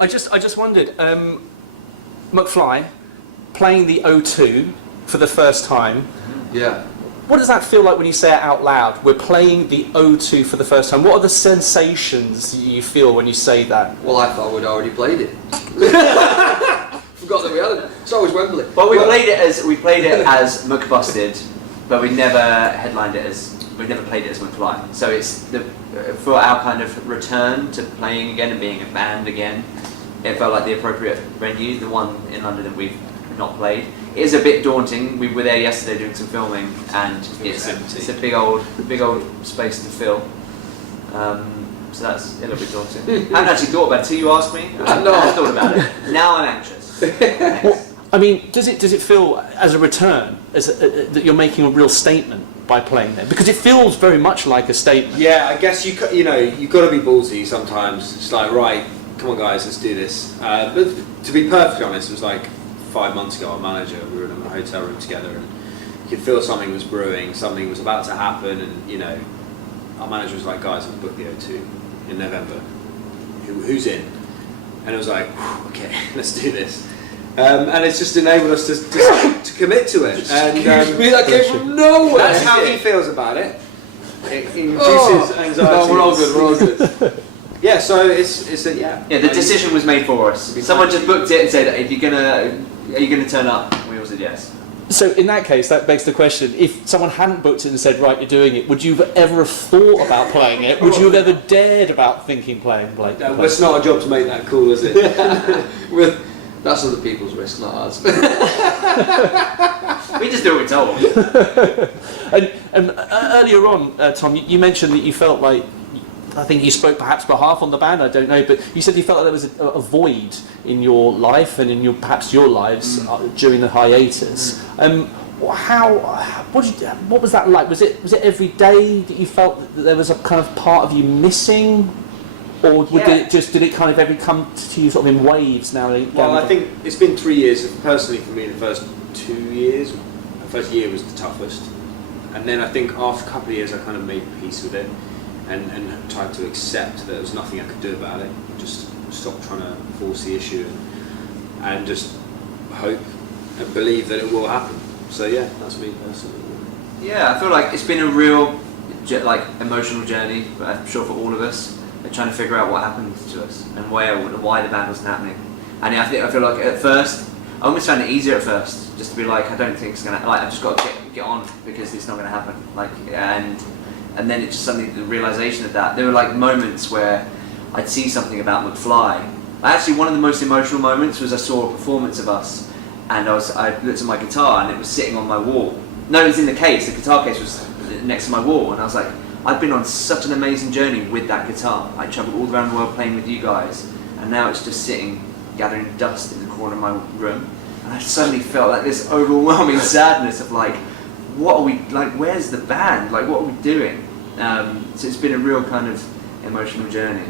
I just wondered, McFly playing the O2 for the first time. Yeah. What does that feel like when you say it out loud? We're playing the O2 for the first time. What are the sensations you feel when you say that? Well, I thought we'd already played it. Forgot that we hadn't. So was Wembley. Well, we played it as McBusted, but we never headlined it as. We never played it as McFly. So it's for our kind of return to playing again and being a band again. It felt like the appropriate venue, the one in London that we've not played. It is a bit daunting. We were there yesterday doing some filming, and it's a big old space to fill. So that's a little bit daunting. I haven't actually thought about it till you asked me. No. I haven't thought about it. Now I'm anxious. Well, I mean, does it feel as a return that you're making a real statement by playing there? Because it feels very much like a statement. Yeah, I guess you've got to be ballsy sometimes. It's like, right, come on guys, let's do this. But to be perfectly honest, it was like 5 months ago. Our manager, we were in a hotel room together, and you could feel something was brewing, something was about to happen, and our manager was like, guys, I've booked the O2 in November. Who's in? And it was like, okay, let's do this. And it's just enabled us to commit to it. And that came from nowhere. that's how he feels about it. It induces anxiety. No, we're all good. We're all good. Yeah, so it's yeah. Yeah, the decision was made for us. Someone just booked it and said, "Are you gonna turn up?" And we all said yes. So in that case, that begs the question: if someone hadn't booked it and said, "Right, you're doing it," would you have ever have thought about playing it? Would you have ever dared about thinking playing? Like, It's not a job to make that cool, is it? That's other people's risk, not ours. We just do what we're told. and earlier on, Tom, you mentioned that you felt like, I think you spoke perhaps behalf on the band, I don't know, but you said you felt like there was a void in your life and in perhaps your lives during the hiatus. What was that like? Was it every day that you felt that there was a kind of part of you missing? Or did it kind of come to you sort of in waves now? Well, I think it's been 3 years. Personally, for me, the first 2 years, the first year was the toughest. And then I think after a couple of years, I kind of made peace with it and tried to accept that there was nothing I could do about it. Just stop trying to force the issue and just hope and believe that it will happen. So yeah, that's me personally. Yeah, I feel like it's been a real emotional journey, but I'm sure for all of us. Trying to figure out what happened to us and why the band wasn't happening. And I feel like at first, I almost found it easier at first, just to be like, I don't think it's gonna. I've just got to get on because it's not gonna happen. And then it just suddenly the realization of that. There were like moments where I'd see something about McFly. Actually, one of the most emotional moments was I saw a performance of us, and I looked at my guitar and it was sitting on my wall. No, it was in the case. The guitar case was next to my wall, and I was like, I've been on such an amazing journey with that guitar. I travelled all around the world playing with you guys, and now it's just sitting, gathering dust in the corner of my room. And I suddenly felt like this overwhelming sadness of like, what are we, like, where's the band? Like, what are we doing? So it's been a real kind of emotional journey.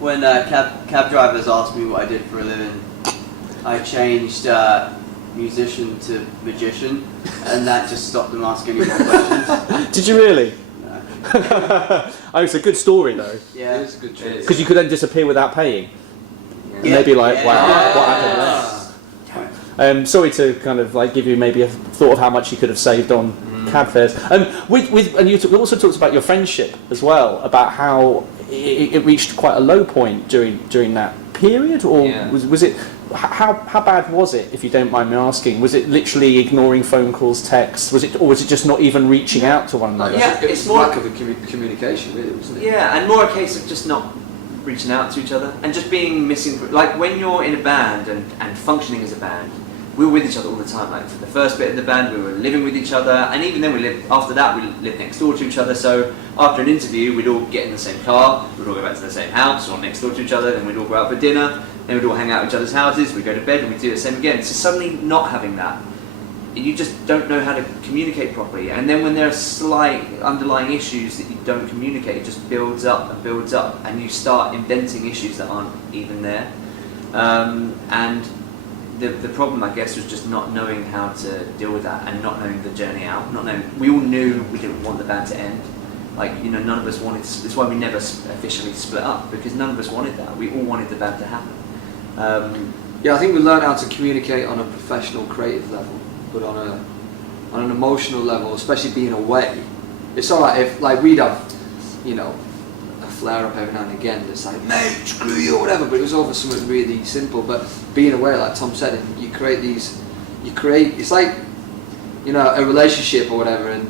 When cab drivers asked me what I did for a living, I changed musician to magician, and that just stopped them asking any more questions. Did you really? It's a good story though. Yeah, It's a good choice. Because you could then disappear without paying. And they'd be like, wow, what happened there? Sorry to kind of like give you maybe a thought of how much you could have saved on cab fares. And you also talked about your friendship as well, about how it reached quite a low point during that period, or was it? How bad was it, if you don't mind me asking? Was it literally ignoring phone calls, texts? Was it just not even reaching out to one another? Yeah, it's more lack of communication, really, wasn't it? Yeah, and more a case of just not reaching out to each other and just being missing. Like when you're in a band and functioning as a band, we were with each other all the time. Like for the first bit of the band, we were living with each other, and even then after that we lived next door to each other. So after an interview, we'd all get in the same car, we'd all go back to the same house or next door to each other, then we'd all go out for dinner, then we'd all hang out at each other's houses, we'd go to bed and we'd do the same again. So suddenly not having that, you just don't know how to communicate properly. And then when there are slight underlying issues that you don't communicate, it just builds up, and you start inventing issues that aren't even there. And the problem, I guess, was just not knowing how to deal with that and not knowing the journey out. We all knew we didn't want the band to end, Like, you know, none of us wanted. That's why we never officially split up, because none of us wanted that. We all wanted the band to happen. Yeah, I think we learned how to communicate on a professional, creative level, but on an emotional level, especially being away. It's alright if, like, we'd have, you know, a flare up every now and again that's like, mate, screw you or whatever, but it was over something really simple. But being away, like Tom said, and you create, it's like, you know, a relationship or whatever, and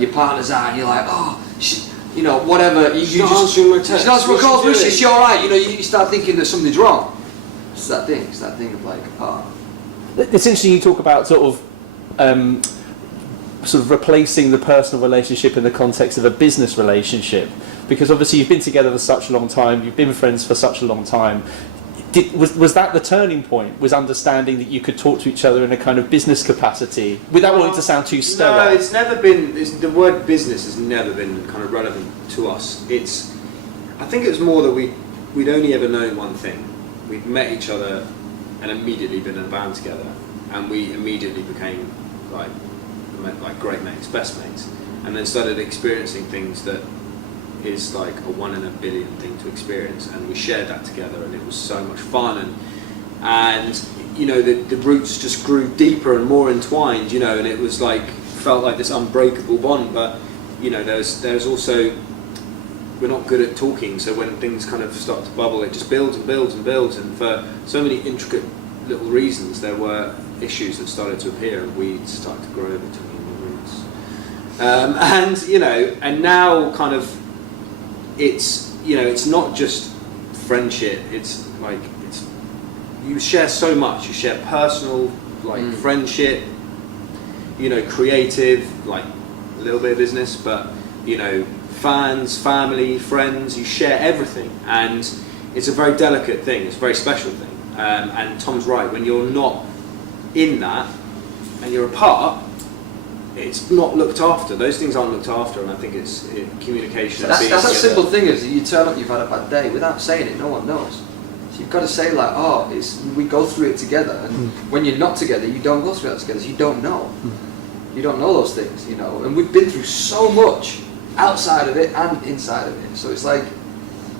your partner's out and you're like, oh, you know, whatever. You just answering my text. She's not answering my calls, What's she but doing? she's alright. You know, you start thinking that something's wrong. It's that thing of like, oh. It's interesting you talk about sort of replacing the personal relationship in the context of a business relationship, because obviously you've been together for such a long time, you've been friends for such a long time. Was that the turning point? Was understanding that you could talk to each other in a kind of business capacity without wanting to sound too sterile? No, it's never been. The word business has never been kind of relevant to us. I think it was more that we'd only ever known one thing. We'd met each other and immediately been in a band together, and we immediately became like great mates, best mates, and then started experiencing things that is like a 1 in a billion thing to experience, and we shared that together, and it was so much fun, and you know, the roots just grew deeper and more entwined, you know, and it was like, felt like this unbreakable bond. But you know, there's also, we're not good at talking, so when things kind of start to bubble, it just builds and builds and builds, and for so many intricate little reasons there were issues that started to appear, and weeds started to grow between the roots, and you know, and now kind of it's, you know, it's not just friendship, it's like, you share so much, you share personal, like friendship, you know, creative, like a little bit of business, but you know, fans, family, friends, you share everything, and it's a very delicate thing, it's a very special thing, and Tom's right, when you're not in that and you're apart, it's not looked after. Those things aren't looked after, and I think it's communication. That's a simple thing, is you turn up, you've had a bad day, without saying it, no one knows. So you've got to say like, oh, we go through it together, and when you're not together, you don't go through that together, so you don't know. You don't know those things, you know, and we've been through so much outside of it and inside of it, so it's like,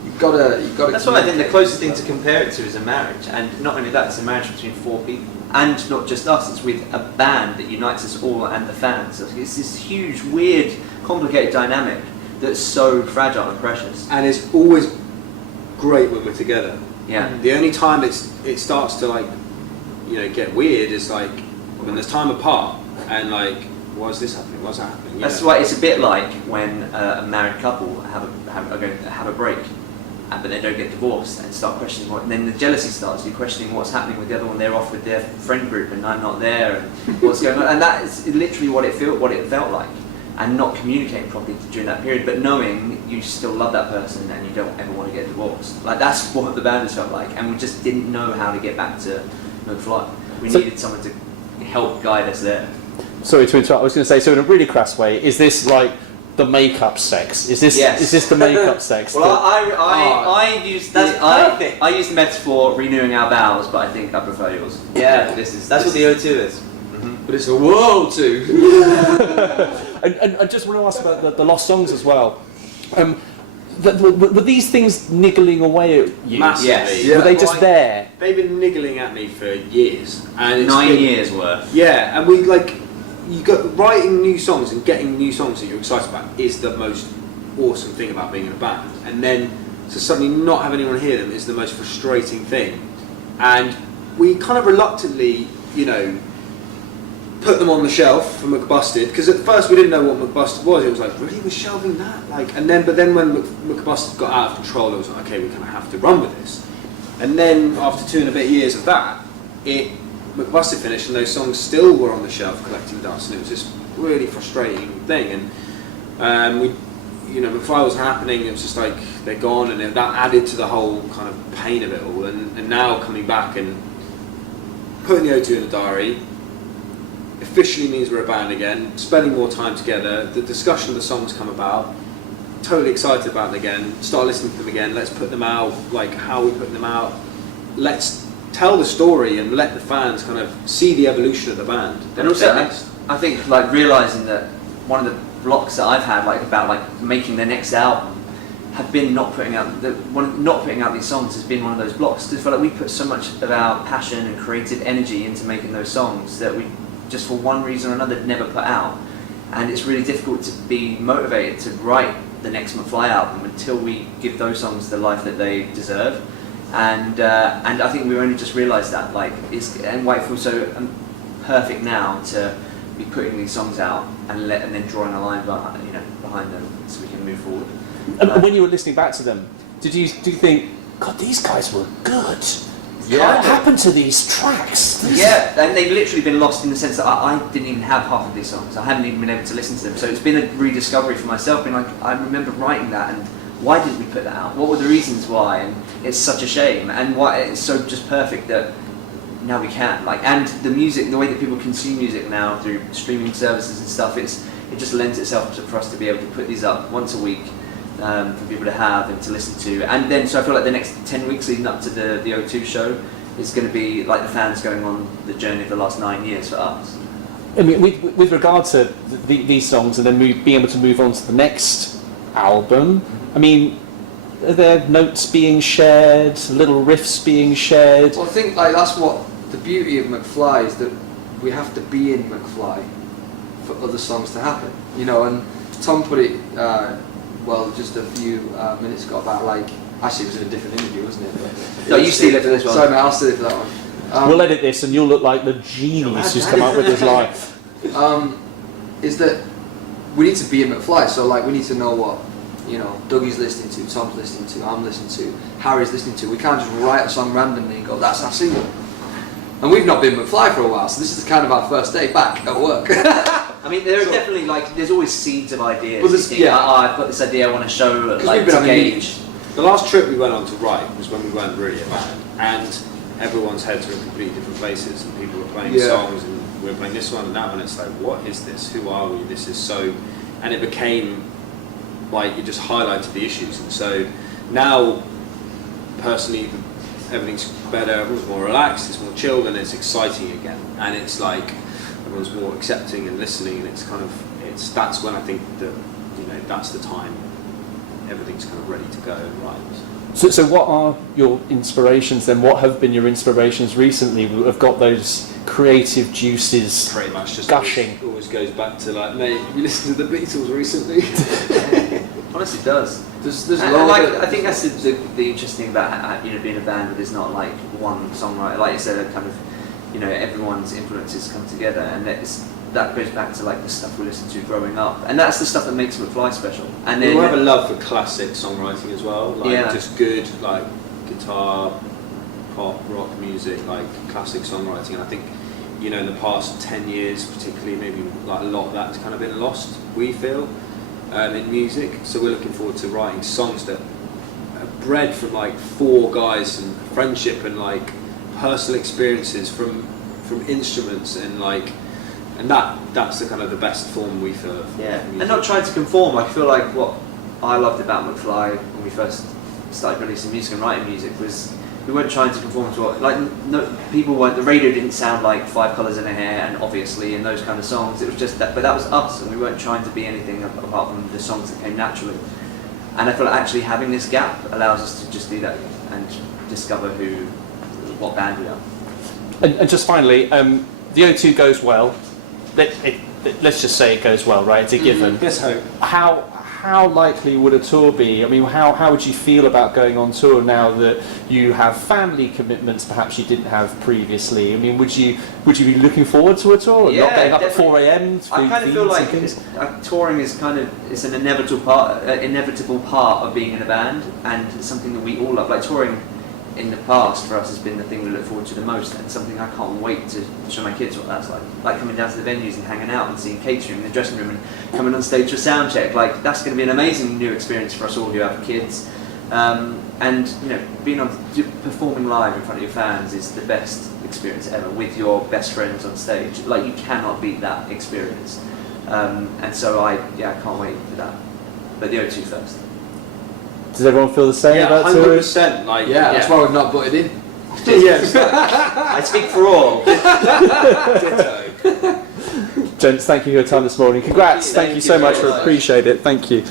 you've got to. That's why I think the closest thing to compare it to is a marriage, and not only that, it's a marriage between 4 people. And not just us, it's with a band that unites us all and the fans. So it's this huge, weird, complicated dynamic that's so fragile and precious. And it's always great when we're together. Yeah. The only time it starts to, like, you know, get weird is like when there's time apart, and like, why is this happening? Why's that happening? That's why it's a bit like when a married couple have a break, but they don't get divorced and start questioning and then the jealousy starts. You're questioning what's happening with the other one. They're off with their friend group and I'm not there, and what's going on. And that is literally what it felt like, and not communicating properly during that period, but knowing you still love that person and you don't ever want to get divorced. Like, that's what the band has felt like, and we just didn't know how to get back to McFly. We needed someone to help guide us there. Sorry to interrupt. I was going to say, so in a really crass way, is this like the makeup sex? Is this the makeup sex? Well, I use the metaphor renewing our vows, but I think I prefer yours. Yeah, that's what the O2 is. But it's a whoa too. and I just want to ask about the lost songs as well. Were these things niggling away at you? Massively. Yes. Were they just Like, there? They've been niggling at me for years, and it's 9 been, years worth. Yeah, and you got writing new songs and getting new songs that you're excited about is the most awesome thing about being in a band, and then to suddenly not have anyone hear them is the most frustrating thing. And we kind of reluctantly, you know, put them on the shelf for McBusted, because at first we didn't know what McBusted was. It was like, really, we're shelving that? Like, but then when McBusted got out of control, it was like, okay, we kind of have to run with this. And then after 2 and a bit years of that, McBusted finished, and those songs still were on the shelf collecting dust, and it was this really frustrating thing. And you know, McFly was happening. It was just like, they're gone, and that added to the whole kind of pain of it all. And now coming back and putting the O2 in the diary officially means we're a band again, spending more time together, the discussion of the songs come about, totally excited about them again, start listening to them again, let's put them out, like how we put them out, let's tell the story and let the fans kind of see the evolution of the band. And also, I think like realising that one of the blocks that I've had, like about like making the next album, have been not putting out these songs has been one of those blocks. Because I feel like we put so much of our passion and creative energy into making those songs that we just for one reason or another never put out, and it's really difficult to be motivated to write the next McFly album until we give those songs the life that they deserve. And I think we only just realised that, like, and why it feels so perfect now to be putting these songs out and then drawing a line behind them so we can move forward. And when you were listening back to them, do you think, God, these guys were good? Yeah. What happened to these tracks? Yeah, and they've literally been lost in the sense that I didn't even have half of these songs. I hadn't even been able to listen to them. So it's been a rediscovery for myself. Being like, I remember writing that, and why didn't we put that out? What were the reasons why? And it's such a shame. And why it's so just perfect that now we can. Like, and the music, the way that people consume music now through streaming services and stuff, it just lends itself for us to be able to put these up once a week. For people to have and to listen to, and then so I feel like the next 10 weeks leading up to the O2 show is going to be like the fans going on the journey of the last 9 years for us. I mean, with regard to these songs and then being able to move on to the next album, I mean, are there notes being shared, little riffs being shared? Well, I think like that's what the beauty of McFly is, that we have to be in McFly for other songs to happen, you know. And Tom put it well just a few minutes ago about, like, actually it was in a different interview, wasn't it? But, No, you steal it for this one. Sorry mate, I'll steal it for that one. We'll edit this and you'll look like the genius who's come up with this line. Is that we need to be in McFly, so like we need to know what, you know, Dougie's listening to, Tom's listening to, I'm listening to, Harry's listening to. We can't just write a song randomly and go, that's our single. And we've not been McFly for a while, so this is kind of our first day back at work. I mean, there are definitely, like, there's always seeds of ideas. Well, there's- You think, yeah. I've got this idea I want to show, like, we've been to having gauge. The last trip we went on to write was when we weren't really a band, and everyone's heads were in completely different places, and people were playing songs, and we were playing this one and that one. It's like, what is this? Who are we? This is so, and it became like it just highlighted the issues. And so now, personally, everything's better. Everyone's more relaxed. It's more chilled, and it's exciting again. And it's like everyone's more accepting and listening, and it's kind of that's when I think that, you know, that's the time everything's kind of ready to go and right. So what are your inspirations then? What have been your inspirations recently that have got those creative juices Pretty much just gushing? always goes back to, like, mate, you listened to the Beatles recently? Honestly, it does. There's And, loads like, of- I think that's the interesting about, you know, being a band where there's not like one songwriter. Like you said, a kind of, you know, everyone's influences come together, and that goes back to like the stuff we listened to growing up, and that's the stuff that makes McFly special. And We then all have a love for classic songwriting as well, like Yeah. just good, like, guitar, pop, rock music, like classic songwriting. And I think, you know, in the past 10 years particularly, maybe like a lot of that's kind of been lost, we feel, in music. So we're looking forward to writing songs that are bred from like four guys and friendship and like personal experiences from instruments, and like, and that's the kind of the best form we feel of music. and not trying to conform. I feel like what I loved about McFly when we first started releasing music and writing music was we weren't trying to conform to what, like, no, people weren't, the radio didn't sound like Five Colours in a Hair and Obviously and those kind of songs. It was just that, but that was us, and we weren't trying to be anything apart from the songs that came naturally. And I feel like actually having this gap allows us to just do that and discover what band we are. And just finally, the O2 goes well. Let's just say it goes well, right? It's a given. Let's hope. How likely would a tour be? I mean, how would you feel about going on tour now that you have family commitments perhaps you didn't have previously? I mean, would you be looking forward to a tour, or not getting up at 4 a.m. I kind of feel like touring is it's an inevitable part of being in a band, and it's something that we all love. Like, touring in the past for us has been the thing we look forward to the most, and something I can't wait to show my kids what that's like. Like coming down to the venues and hanging out and seeing catering in the dressing room and coming on stage for sound check. Like, that's going to be an amazing new experience for us all who have kids. And, you know, performing live in front of your fans is the best experience ever, with your best friends on stage. Like, you cannot beat that experience. And so I can't wait for that. But the O2 first. Does everyone feel the same Yeah, about tours? 100%. Like, that's why we've not butted in. yes. I speak for all. Ditto. Gents, thank you for your time this morning. Congrats. Thank you so much. We appreciate it. Thank you.